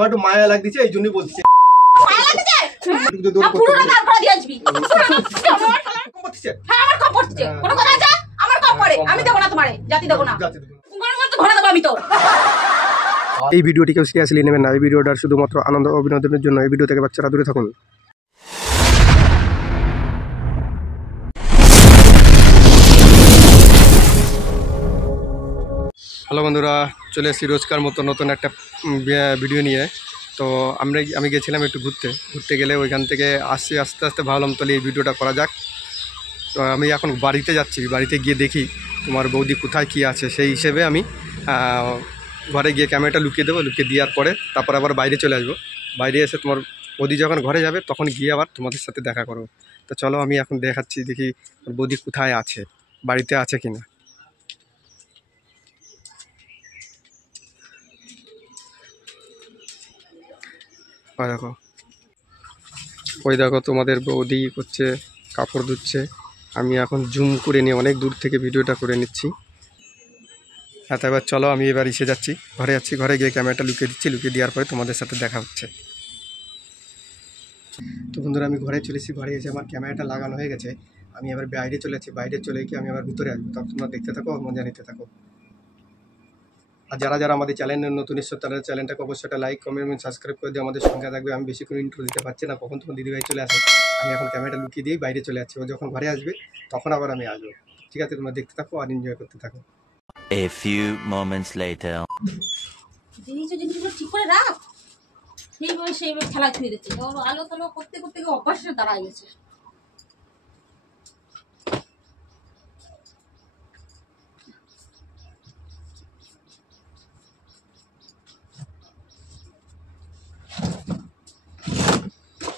আমার একটু মায়া লাগছে এই জন্যই বলছি। মায়া লাগছে পুরোটা দাঁড় করে দিয়ে আসবি। কম করতেছে? হ্যাঁ আমার কম পড়ছে। কোন কথা আছে? আমার কম পড়ে। আমি দেব না তোমারে, জাতি দেব না। তোমার মত ঘোড়া দেব আমি তো। এই ভিডিওটি কেউ সিরিয়াসলি নেবেন না। এই ভিডিওটা শুধুমাত্র আনন্দ ও বিনোদনের জন্য। এই ভিডিও থেকে বাচ্চারা দূরে থাকুন। হ্যালো বন্ধুরা, চলে এসেছি রোজকার মতো নতুন একটা ভিডিও নিয়ে। তো আমি গেছিলাম একটু ঘুরতে গেলে ওইখান থেকে আস্তে আস্তে ভাবলাম তাহলে এই ভিডিওটা করা যাক। তো আমি এখন বাড়িতে যাচ্ছি, বাড়িতে গিয়ে দেখি তোমার বৌদি কোথায় কী আছে। সেই হিসেবে আমি ঘরে গিয়ে ক্যামেরাটা লুকিয়ে দেবো, লুকিয়ে দেওয়ার পরে তারপর আবার বাইরে চলে আসবো। বাইরে এসে তোমার বৌদি যখন ঘরে যাবে তখন গিয়ে আবার তোমাদের সাথে দেখা করবো। তো চলো আমি এখন দেখাচ্ছি, দেখি বৌদি কোথায় আছে, বাড়িতে আছে কিনা। ওই দেখো তোমাদের বৌদি করছে, কাপড় ধুচ্ছে। আমি এখন জুম করে নিয়ে অনেক দূর থেকে ভিডিওটা করে নিচ্ছি। হ্যাঁ, তো এবার চলো আমি এবার এসে যাচ্ছি, ঘরে যাচ্ছি। ঘরে গিয়ে ক্যামেরাটা লুকিয়ে দিচ্ছি, লুকিয়ে দেওয়ার পরে তোমাদের সাথে দেখা হচ্ছে। তো বন্ধুরা আমি ঘরে চলেছি, ঘরে এসে আমার ক্যামেরাটা লাগানো হয়ে গেছে। আমি এবার বাইরে চলে যাচ্ছি, বাইরে চলে গিয়ে আমি আবার ভিতরে আসবো। তখন তোমরা দেখতে থাকো, মজা নিতে থাকো। আর যারা আমাদের চ্যানেলের নতুন এসছো তারা চ্যানেলটাকে অবশ্যই একটা লাইক কমেন্ট সাবস্ক্রাইব করে দিয়ে আমাদের সঙ্গে থাকবে। আমি বেশি করে ইন্ট্রো দিতে পারছি না, কখন তোমার দিদিভাই চলে আসে। আমি এখন ক্যামেরাটা লুকিয়ে দিয়েই বাইরে চলে যাচ্ছি। ও যখন ঘরে আসবে তখন আবার আমি আসবো। ঠিক আছে, তোমরা দেখতে থাকো আর এনজয় করতে থাকো। A few moments later. জিনিসগুলো ঠিক করে রাখ। সেইভাবে খেলা ছুঁয়ে দিচ্ছে। আলো তালো করতে করতে অভ্যাসটা দাঁড়ায় গেছে।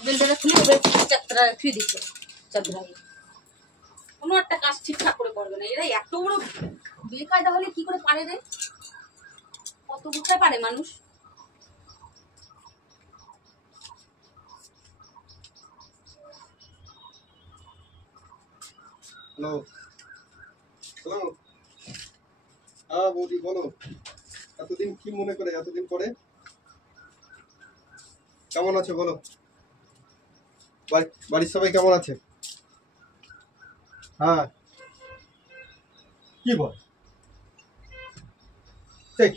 বেলটা খুলে চারটা ছুঁয়ে দিচ্ছে। কোনো একটা কাজ ঠিকঠাক করে করবে না। এরা এত বড় বেকায়দা হলে কি করে পারে রে? কত বুঝতে পারে মানুষ? হ্যালো হ্যালো, হ্যাঁ বৌদি বলো। এতদিন কি মনে করে, এতদিন পরে কেমন আছো বলো? বাড়ির সবাই কেমন আছে? হ্যাঁ কি বল, ঠিক।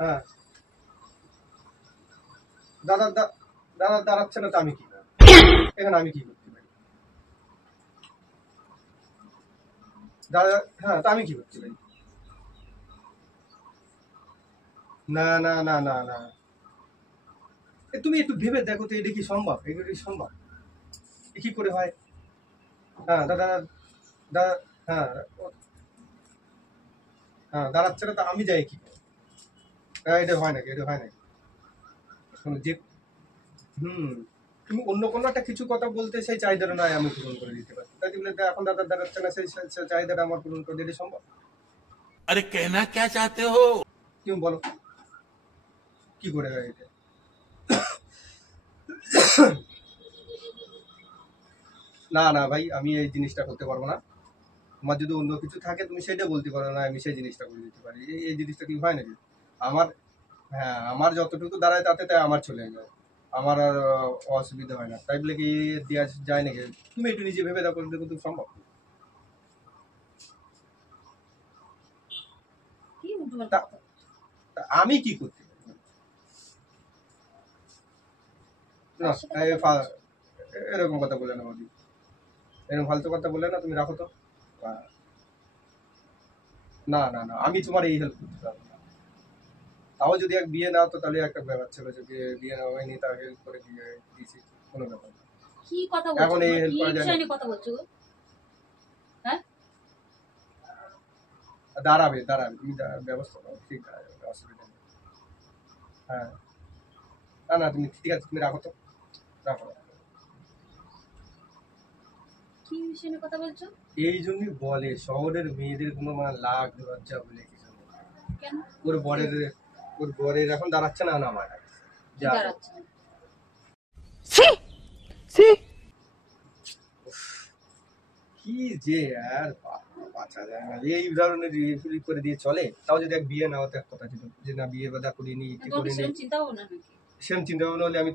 হ্যাঁ দাদা দাদা দাঁড়াচ্ছে না তো আমি কি করব? এখানে আমি কি করতে পারি দাদা? হ্যাঁ তা আমি কি করতে পারি? না না না না না, তুমি একটু ভেবে দেখো তো, এটা কি সম্ভব? এগুলো কি সম্ভব? কি করে হয়? হ্যাঁ দাদা দাদা, হ্যাঁ হ্যাঁ দাঁড়াচ্ছে না তো আমি যাই কি করবো? এটা হয় নাকি? এটা হয় নাকি? যে তুমি অন্য কোনো একটা কিছু কথা বলতে সেই চাহিদাটা নয় আমি পূরণ করে দিতে পারি, তাই বলে এখন দাদা দাঁড়াচ্ছে না সেই চাহিদাটা আমার পূরণ করে দিতে সম্ভব? अरे कहना क्या चाहते हो? তুমি বলো কি করে হয় এটা? না না ভাই, আমি এই জিনিসটা করতে পারবো না। তোমার যদি অন্য কিছু থাকে তুমি সেটা বলতে পারো না, আমি সেই জিনিসটা করে দিতে পারি। এই জিনিসটা কি হয় নাকি? আমার, হ্যাঁ আমার যতটুকু দাঁড়ায় তাতে তাই আমার চলে যায়, আমার আর অসুবিধা হয় না। তাই বলে কি দেওয়া যায় নাকি? তুমি একটু নিজে ভেবে দেখো, দেখো তুমি সম্ভব? আমি কি করতে পারি? এরকম কথা বলে না বৌদি, এরকম ফালতু কথা বলে না। তুমি রাখো তো। না না না, আমি তোমার এই হেল্প করতে পারবো না। তাও যদি এক বিয়ে না হতো তাহলে একটা ব্যাপার ছিল, যে বিয়ে না হয়নি তার হেল্প করে দিয়ে দিয়েছি, কোনো ব্যাপার না। কি কথা বলছো? এখন এই হেল্প করা যায় না। কথা বলছো? হ্যাঁ দাঁড়াবে তুমি ব্যবস্থা করো, ঠিক আছে, অসুবিধা নেই। হ্যাঁ না না তুমি ঠিক আছে, তুমি রাখো তো, রাখো। কি বিষয়ে কথা বলছো? এই জন্যই বলে শহরের মেয়েদের কোনো মানে লাগ লজ্জা বলে কিছু নেই। কেন? ওর বরের এখন দাঁড়াচ্ছে না, আমার দাঁড়াচ্ছে না। কি যে আর বাঁচা যায় না, এই ধরনের রিফিল করে দিয়ে চলে। তাও যদি এক বিয়ে না হতো এক কথা ছিল, যে না বিয়ে বাদা করিনি কি তোমার কি করিনি, সেরকম চিন্তা ভাবনা নাকি? সেরকম চিন্তা ভাবনা হলে আমি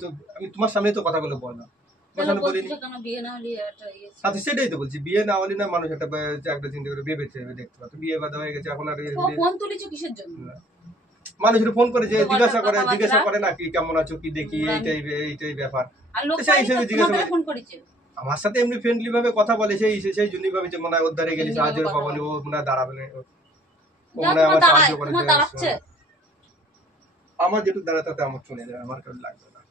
তোমার সামনে তো কথাগুলো বললাম, তোমার কেন সামনে বলিনি। বলছো কেন বিয়ে না হলে একটা ইয়ে ছিল? আচ্ছা সেটাই তো বলছি, বিয়ে না হলে না মানুষ একটা একটা চিন্তা করে বিয়ে বেঁচে দেখতে পাতো, বিয়ে বাদা হয়ে গেছে এখন আর ফোন তুলেছো কিসের জন্য? মানুষের ফোন করে যে তোমার জিজ্ঞাসা কথাবার্তা? করে না কি কেমন আছো কি দেখি, এইটাই ব্যাপার। আর লোক সেই হিসেবে জিজ্ঞাসা তোমাকে করে। ফোন করেছে। আমার সাথে এমনি ফ্রেন্ডলি ভাবে কথা বলে, সেই জন্যই ভাবে যে মনে হয় ওর ধারে গেলে Friendly সাহায্যের ভাবে কথা পাবো, ও মনে হয় দাঁড়াবে না, ও যা মনে হয় তোমার আমার সাহায্য করে তোমার দেবে। দাঁড়াচ্ছে। আমার যেটুকু দাঁড়াতে তাতে আমার চলে যায়, আমার কাছে লাগবে না।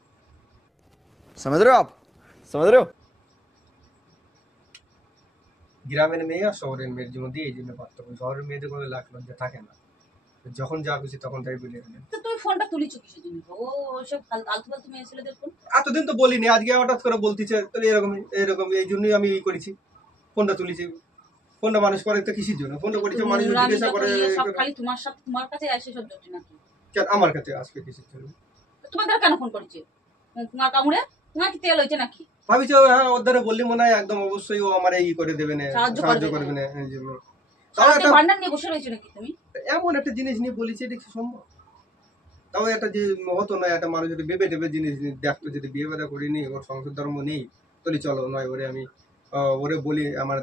समझ रहे हो आप? समझ रहे हो? গ্রামের মেয়ে আর শহরের মেয়ের মধ্যে এই জন্য পার্থক্য, শহরের মেয়েদের কোনো লাখ লজ্জা থাকে না, যখন যা খুশি তখন তাই বলে ফেলে। তো তুমি ফোনটা তুলেছো কিসের জন্য? ওসব আলতু ফালতু মেয়ে ছেলেদের ফোন। এতদিন তো বলিনি, আজকে হঠাৎ করে বলতেছে, তাহলে এরকম এই জন্যই আমি এই করেছি, ফোনটা তুলেছি। ফোনটা মানুষ করে তো কিসের জন্য ফোনটা করেছে, মানুষ জিজ্ঞাসা করে সব খালি তোমার সাথে তোমার কাছে আসে সব জটি নাকি? কেন আমার কাছে আসবে কিসের জন্য? তোমাদের কেন ফোন করেছে? তোমার কামড়ে তোমার কি তেল হয়েছে নাকি? ভাবিছ হ্যাঁ ওর দ্বারা বললি মনে হয় একদম অবশ্যই ও আমার এই করে দেবে না, সাহায্য সাহায্য করবে করবে না। না এই জন্য। তাও সারাদিন একটা ভান্ডার নিয়ে বসে রয়েছে নাকি তুমি? এমন একটা জিনিস নিয়ে বলেছি, এটা কি সম্ভব? তাও একটা যে হতো না, একটা মানুষ যদি ভেবে টেবে জিনিস দেখতো, যদি বিয়ে বাদা করিনি, ওর সংসার ধর্ম নেই, তাহলে চলো নয় ওরে আমি ওরে বলি আমার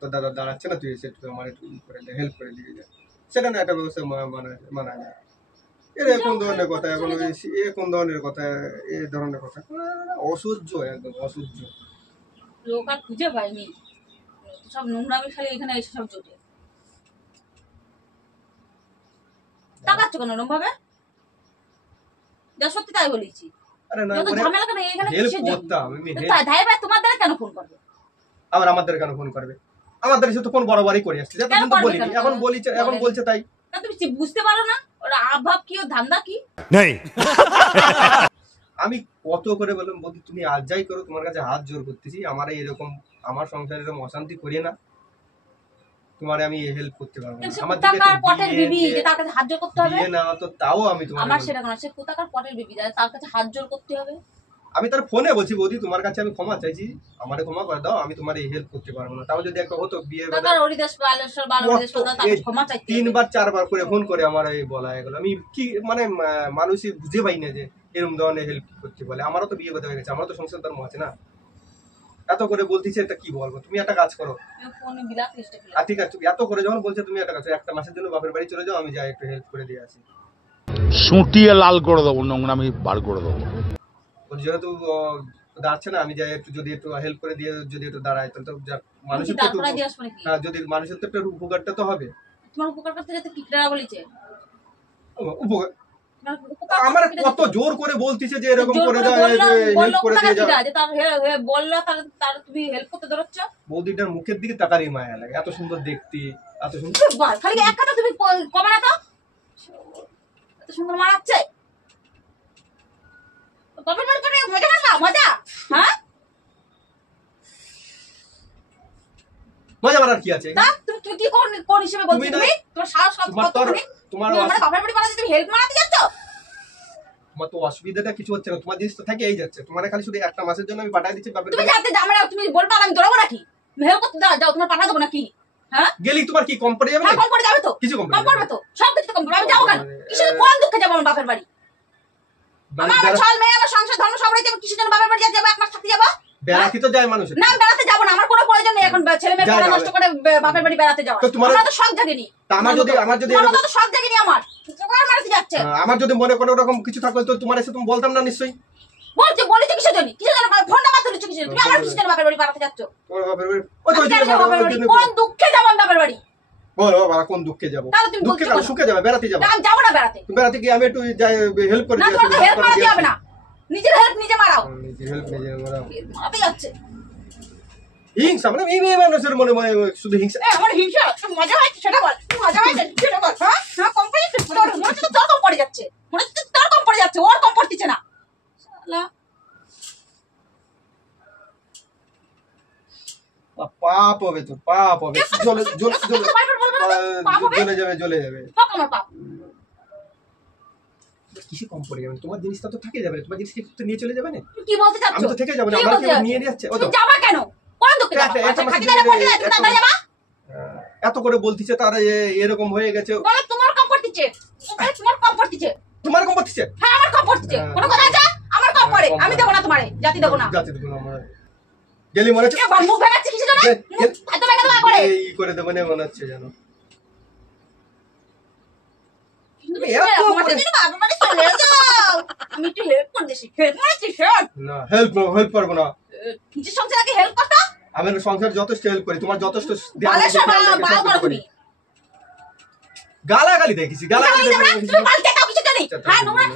তোর দাদা দাঁড়াচ্ছে না, তুই এসে একটু আমার একটু করে হেল্প করে দিয়ে যায়, সেটা না একটা ব্যবস্থা মানা যায়। এরা কোন ধরনের কথা, এখন কোন ধরনের কথা, এই ধরনের কথা অসহ্য, একদম অসহ্য। লোক আর খুঁজে পাইনি, সব নোংরামি খালি এখানে এসে সব জোটে। তাকাচ্ছ কেন ওরম ভাবে? যা সত্যি তাই বলেছি। আরে না যত ঝামেলা কেন এখানে হেল্প কিসের জন্য? করতাম আমি, ধাই ভাই তোমার দ্বারা কেন ফোন করবে? আবার আমাদের কেন ফোন করবে? আমাদের সাথে তো ফোন বরাবরই করে আসছে, কেন এতদিন তো করবে বলিনি, কেন? এখন বলছে, এখন বলছে তাই। না তুমি বুঝতে পারো না ওর আভাব কি, ওর ধান্দা কি? नहीं। আমি কত করে বললাম বলছি তুমি আজ যাই করো, তোমার কাছে হাত জোর করতেছি, আমার এরকম আমার সংসারে এরকম অশান্তি করিয়ে না, তোমার আমি হেল্প করতে পারবো না। সে আমার কোথাকার পটের বিবি যে তার কাছে হাত জোর করতে হবে? বিয়ে না তো তাও আমি তোমার আমার সেটা কোনো, সে কোথাকার পটের বিবি যায় তার কাছে হাত জোর করতে হবে? আমি তার ফোনে বলছি বৌদি তোমার কাছে আমি ক্ষমা চাইছি, আমারে ক্ষমা করে দাও, আমি তোমার এই হেল্প করতে পারবো না। তাও যদি একটা হতো বিয়ে তাকার হরিদাস বালেশ্বর বালহরিদাস কথা তাকে ক্ষমা চাইতে হবে। 3 বার 4 বার করে ফোন করে আমার এই বলা এগুলো, আমি কি মানে মানুষই বুঝে পাই না যে এরকম ধরনের হেল্প করতে বলে। আমারও তো বিয়ে কথা হয়ে গেছে, আমারও তো সংসার ধর্ম আছে না, এত করে বলতেছে এটা কি বলবো। তুমি একটা কাজ করো, ফোনে বিলাপ লিস্টে ফেলে আর ঠিক আছে এত করে যখন বলছে তুমি একটা কাজ করো, একটা মাসের জন্য বাপের বাড়ি চলে যাও, আমি যাই একটু হেল্প করে দিয়ে আসি। সুটিয়ে লাল করে দেবো, নোংরামি বার করে দেবো। যেহেতু দাঁড়াচ্ছে না, আমি যাই একটু যদি একটু হেল্প করে দিয়ে যদি একটু দাঁড়াই, তাহলে তো মানুষের তো একটু, তারপরে দিয়ে আসবো নাকি? হ্যাঁ যদি মানুষের তো একটা উপকারটা তো হবে। তোমার উপকার করতে যেতে কিকড়া বলেছে? উপকার তোমার উপকার আমার করতে কত জোর করে বলতিছে যে এরকম জোর করে করে দাও, হেল্প করে দিয়ে যাও। যে তার বললো তার তুমি হেল্প করতে ধরছ? বৌদিটার মুখের দিকে তাকারই মায়া লাগে, এত সুন্দর দেখতে, এত সুন্দর। খালি এক কথা তুমি কমে না তো, এত সুন্দর মারাচ্ছে। বাপের বাড়ি করে মজা না মজা, হ্যাঁ মজা মারার কি আছে? তা তুমি কি কোন হিসেবে বলছো? তুমি তোমার সাহস কতখানি? তোমার আমরা বাপের বাড়ি বানাতে তুমি হেল্প মারাতে যাচ্ছ? তোমার তো অসুবিধাটা কিছু হচ্ছে না, তোমার জিনিস তো থেকে এই যাচ্ছে, তোমার খালি শুধু একটা মাসের জন্য আমি পাঠিয়ে দিচ্ছি বাপের তুমি বাড়ি। যাতে আমরা তুমি বলবা আমি দৌড়াবো নাকি? হেল্প করতে যাও, তোমার পাঠা দেবো নাকি? হ্যাঁ গেলি তোমার কি কম পড়ে যাবে হ্যাঁ না? কম করে যাবে তো, কিছু কম কম করবে তো, সব কিছু কম করবে। আমি যাবো কেন? কিসের কোন দুঃখে যাবো আমার বাপের বাড়ি? আমার ছল মেয়ে, আমার সংসার ধর্ম সব রয়েছে, কিসের জন্য বাপের বাড়ি যাবো? এক মাস থাকতে যাবো? বেড়াতে তো যায় মানুষ। না আমি বেড়াতে যাবো না, আমার কোনো প্রয়োজন নেই এখন ছেলে মেয়ে পড়া নষ্ট করে বাপের বাড়ি বেড়াতে যাওয়া। তো তোমার আমার তো শখ জাগেনি। আমার যদি তোমার তো শখ জাগেনি আমার। তোমার মারতে যাচ্ছে। আমার যদি মনে কোনো রকম কিছু থাকলে তো তোমার এসে তুমি বলতাম না নিশ্চয়ই। বলেছে কিসের জন্য? কিসের জন্য ফোন নাম্বার তুলেছো কিসের জন্য? তুমি আমার কিসের জন্য বাপের বাড়ি বেড়াতে যাচ্ছ? তোমার বাপের বাড়ি ওই তো বাপের বাড়ি কোন দুঃখে যাবো আমি বাপের বাড়ি? বলো বাবা কোন দুঃখে যাবো? তাহলে তুমি দুঃখে বলছো কেন? সুখে যাবে, বেড়াতে যাবো। আমি যাবো না বেড়াতে। বেড়াতে গিয়ে আমি একটু যাই হেল্প করে না দিয়ে তোমার তো হেল্প মারাতে হবে না, নিজের হেল্প নিজে মারাও। হেল্প নিজে মারাও। মারাতে যাচ্ছে। হিংসা মানে এই মানুষের মনে মনে শুধু হিংসা। আমার হিংসা মজা হচ্ছে সেটা বল, মজা হচ্ছে সেটা বল। হ্যাঁ হ্যাঁ কোম্পানি মনে হচ্ছে তোর কম পড়ে যাচ্ছে, মনে হচ্ছে তোর কম পড়ে যাচ্ছে, ওর কম পড়তেছে না। শালা পাপ হবে তো, পাপ হবে, জ্বলে যাবে। পাপ আমার পাপ। কিসে কম পড়ে যাবে? তোমার জিনিসটা তো থেকে যাবে, তোমার জিনিস তো নিয়ে চলে যাবে না। কি বলতে চাচ্ছ? আমি তো থেকে যাবো না, কি আমার বলতে কেউ চাচ্ছ? নিয়ে যাচ্ছে। ও তো তুমি যাবা কেন? কোন তোকে খাতিদারে বলতে না তুমি তাড়াতাড়ি যাবা। এত করে বলতিছে তার এরকম হয়ে গেছে। বলো তোমার কম পড়তিছে, তোমার কম পড়তিছে। তোমার কম পড়তিছে? হ্যাঁ আমার কম পড়তিছে। কোন কথা আছে? আমার কম পড়ে, আমি দেব না তোমারে, জাতি দেব না। জাতি দেব না আমরা। গেলি মনে হচ্ছে এ মুখ ভেঙাচ্ছে কিছু জানো? এত ভেঙে দেবা করে। এই করে দেব না মনে হচ্ছে জানো। তুমি এত করে দিবা, মানে চলে যাও। আমি একটু হেল্প করে দিছি। হেল্প করেছি হেল্প। না হেল্প করব না। নিজের সংসারকে হেল্প করতে? আমি সংসার যথেষ্ট হেল্প করি, তোমার যথেষ্ট বালে সব বাল করো তুমি। গালাগালি দেখেছি, গালাগালি তুমি বাল কেটাও কিছু জানি? হ্যাঁ নোংরা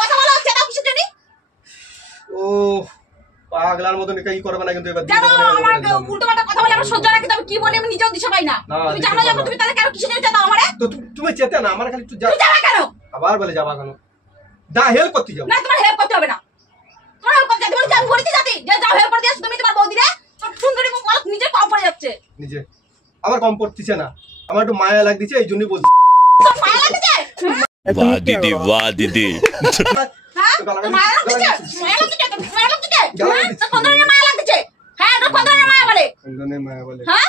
কথা বলো, কেটাও কিছু জানি? ও পাগলার মতন কি করবে না কিন্তু এবার জানো আমার উল্টোপাল্টা কথা বলে আমার সহ্য না, কিন্তু আমি কি বলি আমি নিজেও দিশা পাই না। তুমি জানো যখন তুমি তাহলে কেন কিছু জানি জানো আমারে? তো তুমি চেতে না আমার খালি একটু তুমি যাবা কেন? আবার বলে যাবা কেন? দা হেল্প করতে যাও না তোমার হেল্প করতে হবে না। তোমার হেল্প করতে যাবে আমি বলেছি জাতি যে যাও হেল্প করে দিও তুমি তোমার বৌদি রে। তোমার সুন্দরী মুখ বলো নিজে কম পড়ে যাচ্ছে। নিজে আমার কম পড়তিছে না, আমার একটু মায়া লাগতেছে এই জন্যই বলছি। তোর মায়া লাগছে? वाह दीदी वाह दीदी হ্যাঁ তোর মায়া লাগছে? মায়া লাগছে? মায়া লাগছে? হ্যাঁ তোর কোন ধরনের মায়া লাগছে? হ্যাঁ তোর কোন ধরনের মায়া বলে? এজন্য মায়া বলে। হ্যাঁ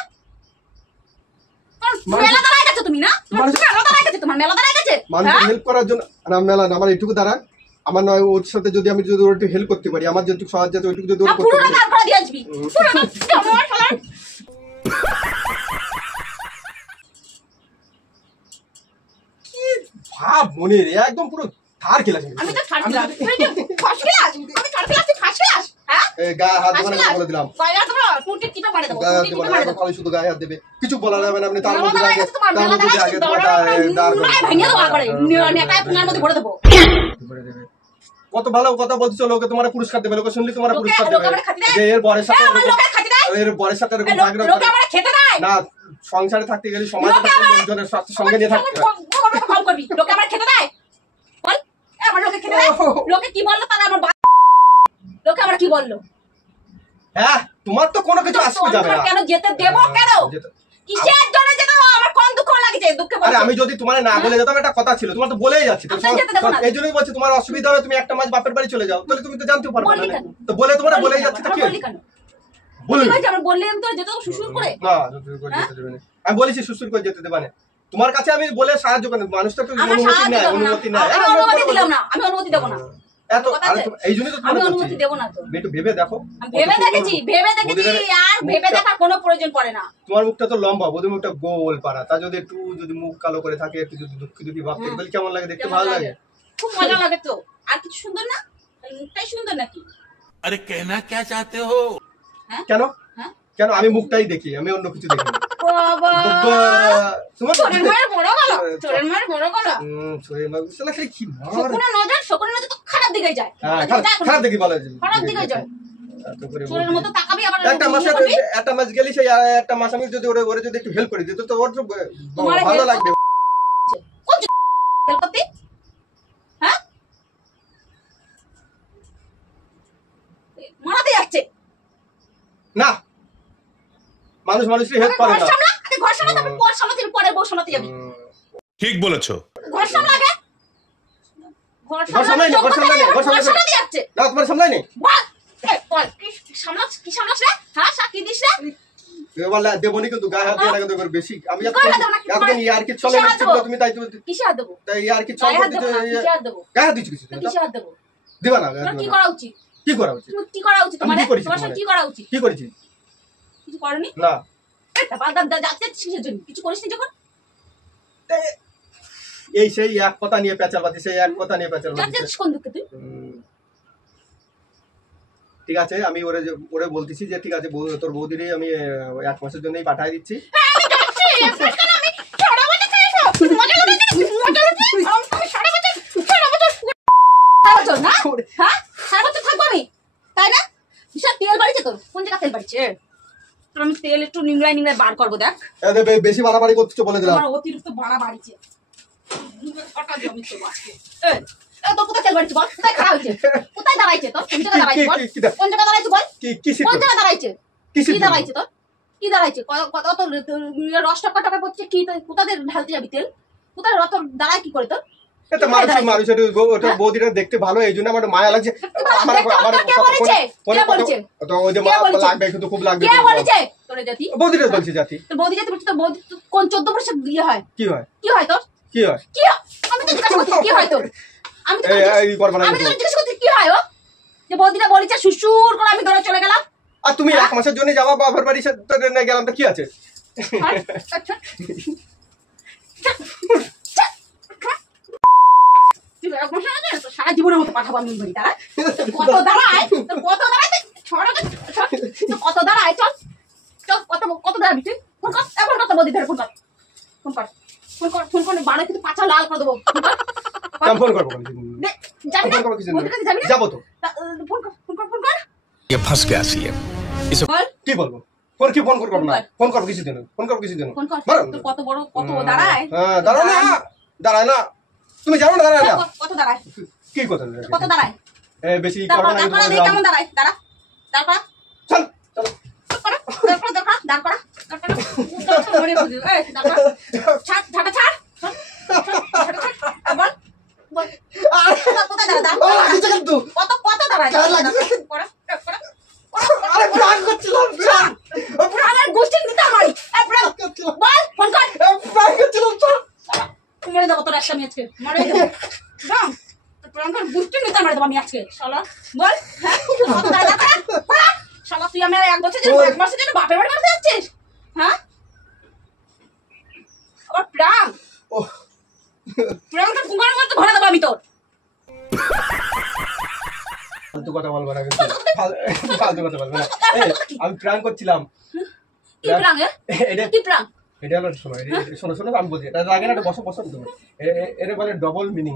তোর মেলা দাঁড়ায় গেছে তুমি না? তোমার মেলা দাঁড়ায় গেছে, তোমার মেলা দাঁড়ায় গেছে। মানুষ হেল্প করার জন্য না মেলা না, আমার এইটুকু দ্বারা আমার নয় ওর সাথে যদি আমি যদি ওর একটু হেল্প করতে পারি, আমার যেটুকু সাহায্য আছে ওইটুকু যদি ওর করতে পুরো পারি। দাঁড় করে দিয়ে আসবি পুরো আমার শালা। কি ভাব মনে রে একদম পুরো ধার খেলাছে। আমি তো থার্ড ক্লাস, তুই কি ফার্স্ট ক্লাস? আমি থার্ড ক্লাস, তুই ফার্স্ট ক্লাস? হ্যাঁ গায়ে হাত দেবে না বলে দিলাম। গায়ে হাত দেবো, টুটি টিপে মারে দেবো, গায়ে হাত টুটি দেবে টিপে না, মারে দেবো। খালি শুধু গায়ে হাত দেবে, কিছু বলা যাবে না। আপনি তার মেলা মধ্যে দাঁড়ায় আগে গেছে তোমার, তার মেলা মধ্যে দাঁড়ায় আগে গেছে, দাঁড় দাঁড়ায় ভেঙে দেবো করে নেতায় পুনার মধ্যে ভরে দেবো। করে দেবে। কত ভালো কথা বলছো, লোকে তোমার পুরস্কার দেবে, লোকে শুনলে তোমার পুরস্কার লোকে দেবে আমার খাতি দেয়? যে এর বরের সাথে আমার লোকের খাতি দেয়? এর বরের সাথে এরকম ঝগড়া লোকে করে। আমার খেতে দেয়? না সংসারে থাকতে গেলে সমাজে লোকে থাকতে আমার- লোকজনের সঙ্গে নিয়ে থাকতে হয়। কল করবি, লোকে আমার খেতে দেয়? বল আমার লোকে খেতে দেয়? লোকে কি বললো তাহলে আমার লোকে আমার কি বললো? হ্যাঁ তোমার তো কোনো কিছু আসবে যাবে না। কেন যেতে দেবো কেন? কিসের জন্য যেতে হবে? আমার কোন দুঃখ লাগছে? দুঃখে আরে বলছি। আমি যদি তোমার না বলে যেতাম একটা কথা ছিল, তোমার তো বলেই যাচ্ছি তো। আমি যেতে দেবো না। এই জন্যই বলছি তোমার অসুবিধা হবে, তুমি একটা মাস বাপের বাড়ি চলে যাও, তাহলে তুমি তো জানতেও পারবে বললি না। কেন? তো বলে তোমার বললি বলেই কেন? যাচ্ছে তো কি বললি কেন? বলবি? কি হয়েছে? আমার বললে আমি তো যেতে দেবো শ্বশুর করে? না শ্বশুর করে যেতে দেবে না। আমি বলেছি শ্বশুর করে যেতে দেবে না। তোমার কাছে আমি বলে সাহায্য করি, মানুষটা একটু আমার অনুমতি সাহায্য নেয়, দেবো না। অনুমতি নেয়। আমি অনুমতি দিলাম না, আমি অনুমতি দেবো না। এত কথা আরে আছে? এই জন্যই তো আমি তোমার অনুমতি দেবো না তো। একটু ভেবে দেখো। আমি ভেবে দেখেছি আর ভেবে দেখার কোনো প্রয়োজন পড়ে না। তোমার মুখটা তো লম্বা, বোধ মুখটা গোল পারা, তা যদি একটু যদি মুখ কালো করে থাকে, একটু যদি দুঃখী ভাব থাকে, তাহলে কেমন লাগে দেখতে? কেমন ভালো লাগে? খুব মজা লাগে তো। আর কিছু সুন্দর না? এই মুখটাই সুন্দর নাকি? अरे कहना क्या चाहते हो হ্যাঁ কেন হ্যাঁ কেন আমি মুখটাই দেখি, আমি অন্য কিছু দেখি না। বাবা তোমার চোরের মায়ের বড় গলা, চোরের মায়ের বড় গলা। শরীর মার শালা খালি কি মার। শকুনের নজর তো খারাপ দিকে যায়। হ্যাঁ খারাপ দেখি বলে খারাপ দিকে যায়। এত করে চোরের মতো তাকাবি আবার একটা মাস ইয়ে করবি। একটা মাস গেলি সেই একটা মাস আমি যদি ওরে যদি একটু হেল্প করে দিত তো ওর তো তোমার ভালো help লাগবে। কোন হেল্প করতে? হ্যাঁ মারাতে যাচ্ছে। না মানুষ মানুষকে হেল্প করে না। ঘর সামলা তারপর পর সামলাতে পরে বউ সামলাতে যাবি। ঠিক বলেছো। ঘর সামলা আগে। ঘর সামলাই না, ঘর সামলাই না, ঘর সামলাই না। সামলাতে যাচ্ছে। না তোমার সামলাই নেই। বল বল কি সামলাস রে? হ্যাঁ কি দিস রে? বলে দেবনি কিন্তু গায়ে হাত দিয়ে না কিন্তু এবার বেশি। আমি গায়ে হাত দেবো না, এখন ইয়ার কি চলে কিসে হাত না দেবো? তুমি তাই তুমি কিসে হাত দেবো? তাই ইয়ার কি চলে গায়ে হাত দেবো না, কিসে হাত দেবো? গায়ে হাত দিচ্ছ কিছু তো কিসে হাত দেবো? দিবা না তোমার কি করা উচিত? কি করা উচিত? তুমি কি করা উচিত? আমি মানে কি করেছি তোমার সাথে তোমারে? কি করা উচিত? কি করেছি? কিছু করনি? না এটা বাদ যাচ্ছে কিসের জন্য? কিছু করিসনি যখন? এই সেই এক কথা নিয়ে পেঁচাল বাজি, সেই এক কথা নিয়ে পেঁচাল বাজি। যাচ্ছিস কোন দিকে তুই? ঠিক আছে আমি ওরে বলতেছি যে ঠিক আছে তোর বৌদিরই আমি 1 মাসের জন্যই পাঠিয়ে দিচ্ছি। আমি যাচ্ছি এখানে আমি সারা বছর খাইছো মজা লাগছে মজা লাগছে আমি সারা বছর না হ্যাঁ সারা বছর থাকবো আমি তাই না? বিশাল তেল বাড়িছে তোর কোন জায়গা তেল বাড়িছে? তোর আমি তেল একটু নিংড়াই বার করবো দেখ। বেশি বাড়াবাড়ি করতেছো বলে দিলাম। আমার অতিরিক্ত বাড়া বাড়িছে কটা দিয়ে আমি তো আজকে তোর কোথায় তেল বাড়িছে বল? কোথায় খারাপ হয়েছে? কোথায় দাঁড়াইছে তোর? কোন জায়গায় দাঁড়াইছে বল? কোন জায়গায় দাঁড়াইছে বল? কোন জায়গায় দাঁড়াইছে? কি দাঁড়াইছে তোর? কি দাঁড়াইছে? কত রস টাকা টাকা পড়ছে কি? কোথায় ঢালতে যাবি তেল? কোথায় রত দাঁড়ায় কি করে তোর? এটা মানুষের ওটা বৌদিটা দেখতে ভালো, এই জন্য আমার মায়া লাগছে। আমার তো ওই যে লাগবে, কিন্তু খুব লাগবে। বৌদিটা বলছে জাতি, বৌদি জাতি বলছে। তো বৌদি কোন 14 বছর বিয়ে হয়? কি হয় কি হয় তোর? কি হয়? কি হয়? আমি তো জিজ্ঞাসা করছি কি হয় তোর? আমি তো জিজ্ঞাসা করছি কি হয় ও? যে বৌদিটা বলেছে শ্বশুর করে আমি ধরে চলে গেলাম। আর তুমি 1 মাসের জন্য যাবা বাবার বাড়ি গেলাম, তো কি আছে? সারা জীবনের মতো পাঠাবো আমি বাড়ি। দাঁড়ায় কত দাঁড়ায়, কত দাঁড়ায়, কত দাঁড়ায়, চল চল, কত দাঁড়াবি তুই? ফোন কর এখন, কত বৌদি ধরে ফোন কর, ফোন কর, ফোন কর, ফোন করে বাড়ি কিন্তু পাছা লাল করে দেবো। ফোন করবো, যাবি না? যাবো তো। ফোন কর, ফোন কর, ফোন কর। ये फंस गया सी है। বল কি বলবো? ফোন করবো না, ফোন করবো কিছু দিন, ফোন করবো কিছু দিন। ফোন কর। তোর কত বড়, কত দাঁড়ায়? হ্যাঁ, দাঁড়ায় না, তুমি জানো না দাঁড়ায় না। কত দাঁড়ায়? কি কথা? কত দাঁড়ায়? বেশি দাঁড়া, করবো না, দাঁড়া, দেখি কেমন দাঁড়ায়। দাঁড়া, দাঁড়া, চল চল। আরে প্রাণ করছিলাম, তুই আমার 1 বছর জন্য বাপের বাড়ি করতে যাচ্ছিস? হ্যাঁ, আবার প্রাণ প্রাণটা কুঙ্গারের মতো ভরে দেবো আমি তোর। ফালতু কথা বলবো না, কিন্তু ফালতু কথা বলবো না। আমি প্রাণ করছিলাম। কি প্রাণ? এটা কি প্রাণ? এটা হলো শোনো শোনো, আমি বলছি, এটা আগে না, বসো বসো, এটা বলে ডবল মিনিং।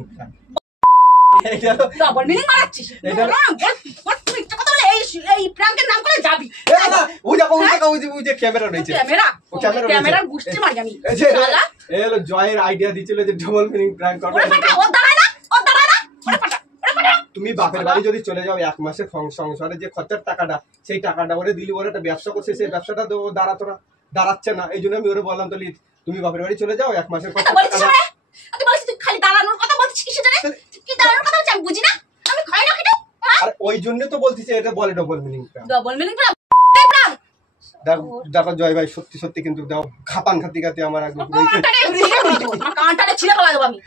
ডবল মিনিং মারাচ্ছিস? এই প্রাণের নাম করে যাবি? ওই যে ক্যামেরা রয়েছে, ক্যামেরার গুষ্টি মারি আমি। জয়ের আইডিয়া দিয়েছিল যে ডবল মিনিং প্র্যাঙ্ক করবে। তুমি বাপের বাড়ি যদি চলে যাও 1 মাসের সংসারে যে খরচার টাকাটা, সেই টাকাটা ওরে দিলি, ওরা একটা ব্যবসা করছে, সেই ব্যবসাটা তো দাঁড়াচ্ছে না। এই জন্য আমি ওরে বললাম, তাহলে তুমি বাপের বাড়ি চলে যাও, 1 মাসের খালি দাঁড়ানোর কথা বলছিস, কিসের জন্য? কি দাঁড়ানোর কথা বলছিস আমি বুঝি না। আমি খাই না কেন? আর ওই জন্য তো বলতেছি, এটা বলে ডবল মিনিং। ডবল মিনিং দেখো জয় ভাই, সত্যি সত্যি কিন্তু দাও, খাপান খাতি খাতি আমার একদম কানটারে ছিঁড়ে ফেলা দেবো আমি।